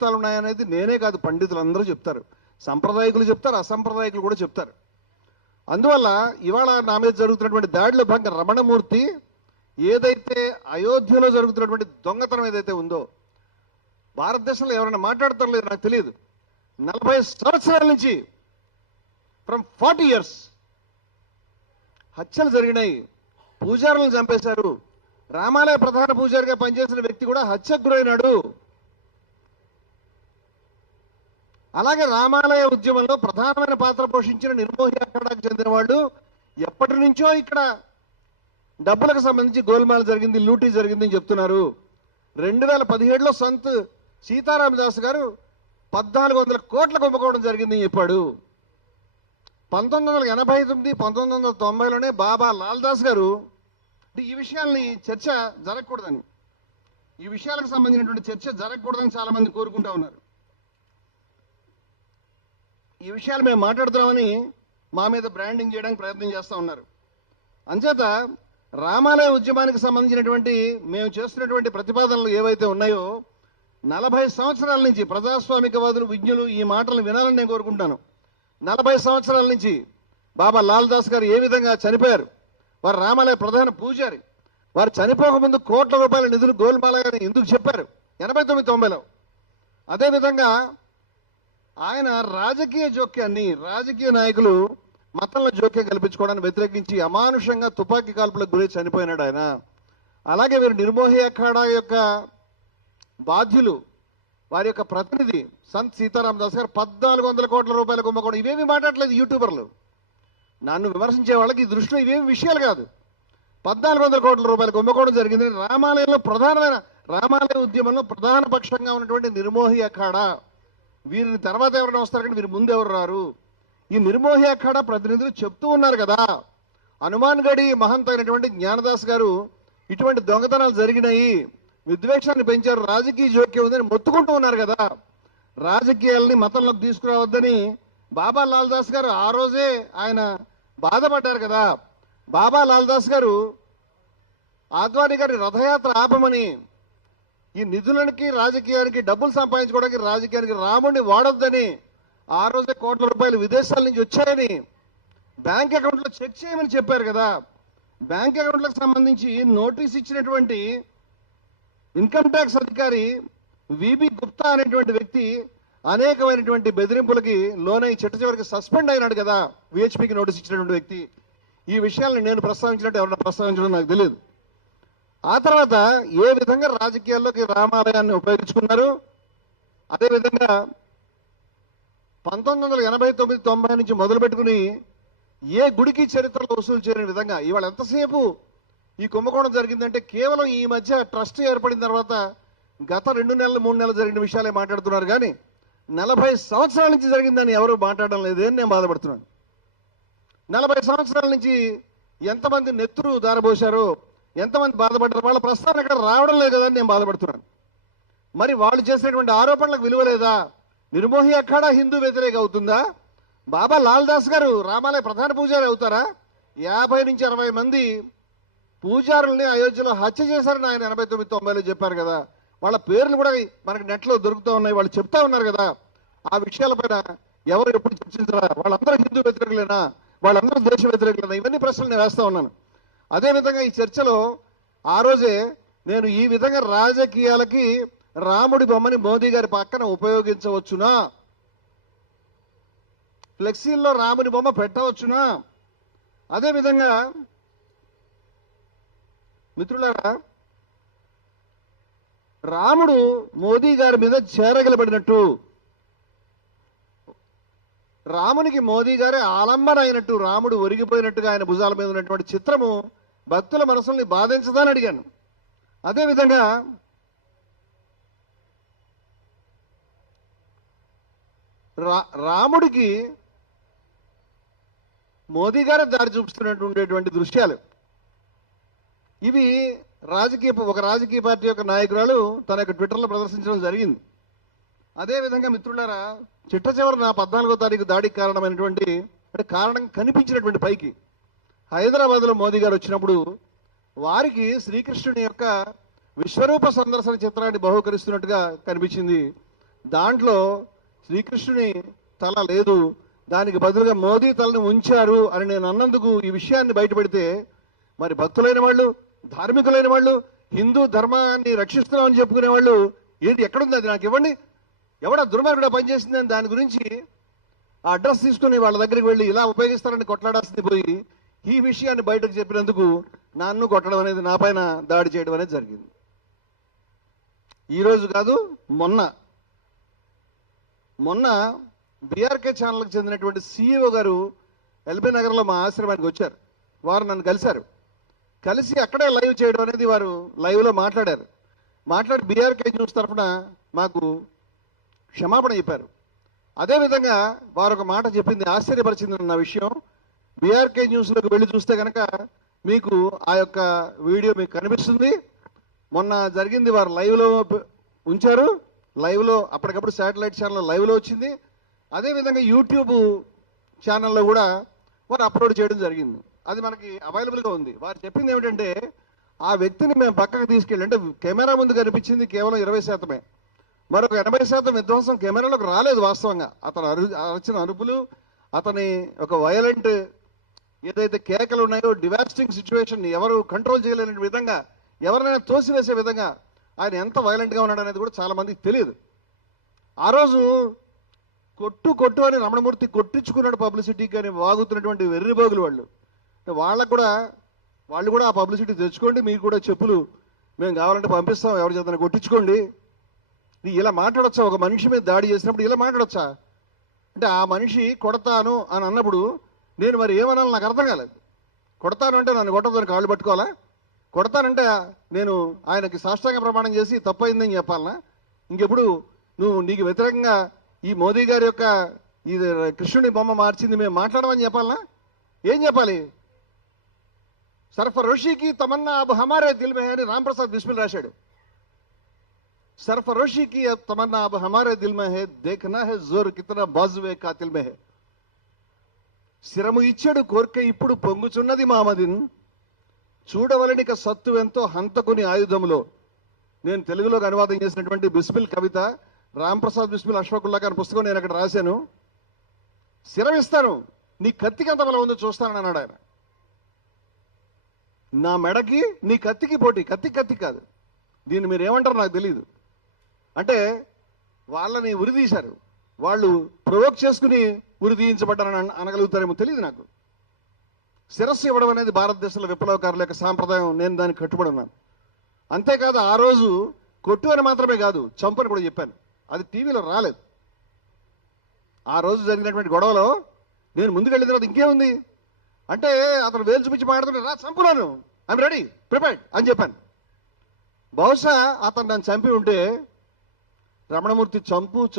అర్థాలు ఉన్నాయనేది నేనే కాదు, పండితులు అందరూ చెప్తారు, సంప్రదాయకులు చెప్తారు, అసంప్రదాయకులు కూడా చెప్తారు. అందువల్ల ఇవాళ నా మీద జరుగుతున్నటువంటి దాడిలో భాగంగా రమణమూర్తి ఏదైతే అయోధ్యలో జరుగుతున్నటువంటి దొంగతనం ఏదైతే ఉందో, భారతదేశంలో ఎవరైనా మాట్లాడతారో లేదు నాకు తెలియదు, 40 సంవత్సరాల నుంచి ఫ్రమ్ 40 years హత్యలు జరిగినాయి, పూజారులను చంపేశారు, రామాలయ ప్రధాన పూజారిగా పనిచేసిన వ్యక్తి కూడా హత్యకు గురైనాడు. అలాగే రామాలయ ఉద్యమంలో ప్రధానమైన పాత్ర పోషించిన నిర్మోహి అఖాడాకు చెందిన వాళ్ళు ఎప్పటి నుంచో ఇక్కడ డబ్బులకు సంబంధించి గోల్మాల్ జరిగింది, లూటీ జరిగింది అని చెప్తున్నారు. 2017లో సంత్ సీతారామదాస్ గారు 1400 కోట్ల కుంభకోణం జరిగిందని చెప్పాడు. 1989, 1990లోనే బాబా లాల్దాస్ గారు ఈ విషయాల్ని చర్చ జరగకూడదని, ఈ విషయాలకు సంబంధించినటువంటి చర్చ జరగకూడదని చాలా మంది కోరుకుంటా ఉన్నారు. ఈ విషయాలు మేము మాట్లాడుతున్నామని మా మీద బ్రాండింగ్ చేయడానికి ప్రయత్నం చేస్తూ ఉన్నారు. అంచేత రామాలయ ఉద్యమానికి సంబంధించినటువంటి మేము చేస్తున్నటువంటి ప్రతిపాదనలు ఏవైతే ఉన్నాయో 40 సంవత్సరాల నుంచి ప్రజాస్వామికవాదులు, విజ్ఞులు ఈ మాటలు వినాలని నేను కోరుకుంటాను. 40 సంవత్సరాల నుంచి బాబా లాల్దాస్ గారు ఏ విధంగా చనిపోయారు, వారు రామాలయ ప్రధాన పూజారి, వారు చనిపోకముందు కోట్ల రూపాయల నిధులు గోల్మాలయ ఎందుకు చెప్పారు 89-90లో. అదేవిధంగా ఆయన రాజకీయ జోక్యాన్ని, రాజకీయ నాయకులు మతంలో జోక్యం కల్పించుకోవడానికి వ్యతిరేకించి అమానుషంగా తుపాకీ కాల్పులకు గురి చనిపోయినాడు ఆయన. అలాగే వీరు నిర్మోహి అఖాడా యొక్క బాధ్యులు, వారి యొక్క ప్రతినిధి సంత్ సీతారామదాస్ గారు 1400 కోట్ల రూపాయల కుంభకోణం, ఇవేమి మాట్లాడలేదు యూట్యూబర్లు. నన్ను విమర్శించే వాళ్ళకి ఈ దృష్టిలో ఇవేమి విషయాలు కాదు. 1400 కోట్ల రూపాయల కుంభకోణం జరిగింది. రామాలయంలో ప్రధానమైన రామాలయ ఉద్యమంలో ప్రధాన పక్షంగా ఉన్నటువంటి నిర్మోహి అఖాడా, వీరిని తర్వాత ఎవరైనా వస్తారు కానీ వీరి ముందు ఎవరు రారు. ఈ నిర్మోహి అఖాడా ప్రతినిధులు చెప్తూ ఉన్నారు కదా, హనుమాన్ గడి మహంత్ అయినటువంటి జ్ఞానదాస్ గారు ఇటువంటి దొంగతనాలు జరిగినాయి, విద్వేషాన్ని పెంచారు, రాజకీయ జోక్యం ఉందని మొత్తుకుంటూ ఉన్నారు కదా. రాజకీయాలని మతంలోకి తీసుకురావద్దని బాబా లాల్దాస్ గారు ఆ రోజే ఆయన బాధపడ్డారు కదా. బాబా లాల్దాస్ గారు ఆద్వాని గారి రథయాత్ర ఆపమని, ఈ నిధులకి రాజకీయానికి డబ్బులు సంపాదించుకోవడానికి రాజకీయానికి రాముడిని వాడొద్దని ఆ రోజే కోట్ల రూపాయలు విదేశాల నుంచి వచ్చాయని బ్యాంక్ అకౌంట్లో చెక్ చేయమని చెప్పారు కదా. బ్యాంక్ అకౌంట్లకు సంబంధించి నోటీస్ ఇచ్చినటువంటి ఇన్కమ్ ట్యాక్స్ అధికారి విబి గుప్తా అనేటువంటి వ్యక్తి అనేకమైనటువంటి బెదిరింపులకి లోనై చిట్ట చివరికి సస్పెండ్ అయినాడు కదా, విహెచ్పికి నోటీస్ ఇచ్చినటువంటి వ్యక్తి. ఈ విషయాలను నేను ప్రస్తావించినట్టు ఎవరైనా ప్రస్తావించడం నాకు తెలియదు. ఆ తర్వాత ఏ విధంగా రాజకీయాల్లోకి రామాలయాన్ని ఉపయోగించుకున్నారు, అదేవిధంగా 1989-90 నుంచి మొదలుపెట్టుకుని ఏ గుడికి చరిత్రలో వసూలు చేయని విధంగా ఇవాళ ఎంతసేపు ఈ కుంభకోణం జరిగిందంటే కేవలం ఈ మధ్య ట్రస్ట్ ఏర్పడిన తర్వాత గత 2 నెలలు 3 నెలలు జరిగిన విషయాలే మాట్లాడుతున్నారు కానీ 40 సంవత్సరాల నుంచి జరిగిందని ఎవరు మాట్లాడడం లేదని నేను బాధపడుతున్నాను. 40 సంవత్సరాల నుంచి ఎంతమంది నెత్తురు దారబోశారో, ఎంతమంది బాధపడ్డారు, వాళ్ళ ప్రస్తావన ఇక్కడ రావడం లేదు కదా అని నేను బాధపడుతున్నాను. మరి వాళ్ళు చేసినటువంటి ఆరోపణలకు విలువ లేదా? నిర్మోహి అఖాడా హిందూ వ్యతిరేక అవుతుందా? బాబా లాల్దాస్ గారు రామాలయ ప్రధాన పూజారి అవుతారా? 50 నుంచి 60 మంది పూజారుల్ని అయోధ్యలో హత్య చేశారని ఆయన 89-90లో చెప్పారు కదా. వాళ్ళ పేర్లు కూడా మనకి నెట్లో దొరుకుతూ ఉన్నాయి, వాళ్ళు చెప్తా ఉన్నారు కదా. ఆ విషయాలపైన ఎవరు ఎప్పుడు చర్చించరా? వాళ్ళందరూ హిందూ వ్యతిరేకులేనా, వాళ్ళందరూ దేశ వ్యతిరేకులేనా? ఇవన్నీ ప్రశ్నలు నేను వేస్తా ఉన్నాను. అదేవిధంగా ఈ చర్చలో ఆ రోజే నేను ఈ విధంగా రాజకీయాలకి రాముడి బొమ్మని మోదీ గారి పక్కన ఉపయోగించవచ్చునా, ఫ్లెక్సీల్లో రాముని బొమ్మ పెట్టవచ్చునా? అదేవిధంగా మిత్రులారా, రాముడు మోదీ గారి మీద చేరగలబడినట్టు, రామునికి మోదీ గారే ఆలంబన అయినట్టు, రాముడు ఒరిగిపోయినట్టుగా ఆయన భుజాల మీద ఉన్నటువంటి చిత్రము భక్తుల మనసుల్ని బాధించదని అడిగాను. అదేవిధంగా రాముడికి మోదీ గారే దారి చూపిస్తున్నట్టు ఉండేటువంటి దృశ్యాలు ఇవి ఒక రాజకీయ పార్టీ యొక్క నాయకురాలు తన యొక్క ట్విట్టర్లో ప్రదర్శించడం జరిగింది. అదేవిధంగా మిత్రులారా, చిట్ట చివరి నా 14వ తారీఖు దాడికి కారణమైనటువంటి కారణం కనిపించినటువంటి పైకి హైదరాబాద్లో మోదీ గారు వచ్చినప్పుడు వారికి శ్రీకృష్ణుని యొక్క విశ్వరూప సందర్శన చిత్రాన్ని బహుకరిస్తున్నట్టుగా కనిపించింది. దాంట్లో శ్రీకృష్ణుని తల లేదు, దానికి బదులుగా మోదీ తలని ఉంచారు అని నేను అన్నందుకు ఈ విషయాన్ని బయటపెడితే మరి భక్తులైన వాళ్ళు, ధార్మికులైన వాళ్ళు, హిందూ ధర్మాన్ని రక్షిస్తున్నామని చెప్పుకునే వాళ్ళు ఏది ఎక్కడుంది, అది నాకు ఇవ్వండి, ఎవడ దుర్మార్గుడా పనిచేసిందని దాని గురించి ఆ అడ్రస్ తీసుకుని వాళ్ళ దగ్గరికి వెళ్ళి ఇలా ఉపయోగిస్తారని కొట్లాడాల్సింది పోయి ఈ విషయాన్ని బయటకు చెప్పినందుకు నన్ను కొట్టడం అనేది, నా పైన దాడి చేయడం అనేది జరిగింది. ఈరోజు కాదు, మొన్న బీఆర్కే ఛానల్కి చెందినటువంటి సిఇఓ గారు ఎల్బీ నగర్లో మా ఆశ్రమానికి వచ్చారు. వారు నన్ను కలిసి అక్కడే లైవ్ చేయడం అనేది వారు లైవ్లో మాట్లాడి బీఆర్కే న్యూస్ తరఫున మాకు క్షమాపణ చెప్పారు. అదేవిధంగా వారు ఒక మాట చెప్పింది, ఆశ్చర్యపరిచింది నా విషయం. బీఆర్కే న్యూస్లోకి వెళ్ళి చూస్తే కనుక మీకు ఆ యొక్క వీడియో మీకు కనిపిస్తుంది. మొన్న జరిగింది వారు లైవ్లో ఉంచారు, లైవ్లో అప్పటికప్పుడు శాటిలైట్ ఛానల్లో లైవ్లో వచ్చింది. అదేవిధంగా యూట్యూబ్ ఛానల్లో కూడా వారు అప్లోడ్ చేయడం జరిగింది. అది మనకి అవైలబుల్గా ఉంది. వారు చెప్పింది ఏమిటంటే ఆ వ్యక్తిని మేము పక్కకు తీసుకెళ్ళి, అంటే కెమెరా ముందు కనిపించింది కేవలం 20%, మరొక 80% విధ్వంసం కెమెరాలోకి రాలేదు. వాస్తవంగా అతను అరిచిన అరుపులు, అతని ఒక వైలెంట్ ఏదైతే కేకలు ఉన్నాయో, డివాస్టింగ్ సిచ్యువేషన్, ఎవరు కంట్రోల్ చేయలేని విధంగా, ఎవరినైనా తోసివేసే విధంగా ఆయన ఎంత వైలెంట్గా ఉన్నాడు అనేది కూడా చాలా మందికి తెలియదు. ఆ రోజు కొట్టు అని రమణమూర్తి కొట్టించుకున్నాడు పబ్లిసిటీకి అని వాగుతున్నటువంటి వెర్రిబోగులు వాళ్ళు కూడా ఆ పబ్లిసిటీ తెచ్చుకోండి, మీకు కూడా చెప్పులు మేము కావాలంటే పంపిస్తాం, ఎవరి చేతన కొట్టించుకోండి. ఇలా మాట్లాడొచ్చా? ఒక మనిషి మీద దాడి చేసినప్పుడు ఇలా మాట్లాడొచ్చా? అంటే ఆ మనిషి కొడతాను అని అన్నప్పుడు నేను మరి ఏమనాలి నాకు అర్థం కాలేదు. కొడతాను అంటే నన్ను కొట్టదని కాళ్ళు పట్టుకోవాలా? కొడతానంటే నేను ఆయనకి సాష్టాంగ ప్రమాణం చేసి తప్పైందని చెప్పాలనా? ఇంకెప్పుడు నీకు వ్యతిరేకంగా ఈ మోదీ గారి యొక్క ఇది కృష్ణుని బొమ్మ మార్చింది మేము మాట్లాడమని చెప్పాలనా? ఏం చెప్పాలి? సర్ఫరోషీకి తమన్నా అబ్ హమారే దిల్ మే హై అని రాంప్రసాద్ బిస్మిల్ రాశాడు. సర్ఫరోషీకి తమన్నా అబ్ హమారే దిల్ మే హై, దేఖనా హై జోర్ కితనా బాజువే కాతిల్ మే హై. శిరము ఇచ్చాడు కోర్క ఇప్పుడు పొంగుచున్నది మామదిన్, చూడవలనిక సత్తువెంతో హంతకుని ఆయుధములో. నేను తెలుగులోకి అనువాదం చేసినటువంటి బిస్మిల్ కవిత, రాంప్రసాద్ బిస్మిల్ అష్ఫాకుల్లా గారి పుస్తకం నేను అక్కడ రాశాను. శిరమిస్తాను, నీ కత్తికి ఎంత బలం ఉందో చూస్తానని అన్నాడు ఆయన. నా మెడకి నీ కత్తికి పోటీ, కత్తి కాదు. దీన్ని మీరు ఏమంటారో నాకు తెలియదు. అంటే వాళ్ళని ఉరిదీశారు, వాళ్ళు ప్రొవోక్ చేసుకుని ఉరిదీయించబడ్డారని అనగలుగుతారేమో తెలియదు నాకు. శిరస్సు ఇవ్వడం అనేది భారతదేశంలో విప్లవకారుల యొక్క సాంప్రదాయం, నేను దానికి కట్టుబడి ఉన్నాను. అంతేకాదు ఆ రోజు కొట్టు అని మాత్రమే కాదు, చంపని కూడా చెప్పాను. అది టీవీలో రాలేదు. ఆ రోజు జరిగినటువంటి గొడవలో నేను ముందుకెళ్ళిన తర్వాత ఇంకేముంది అంటే అతను వేలు చూపించి మాట్లాడుతుంటే రా చంపున్నాను, ఐఎమ్ రెడీ, ప్రిపేర్డ్ అని చెప్పాను. బహుశా అతను నన్ను చంపి ఉంటే రమణమూర్తి చంపు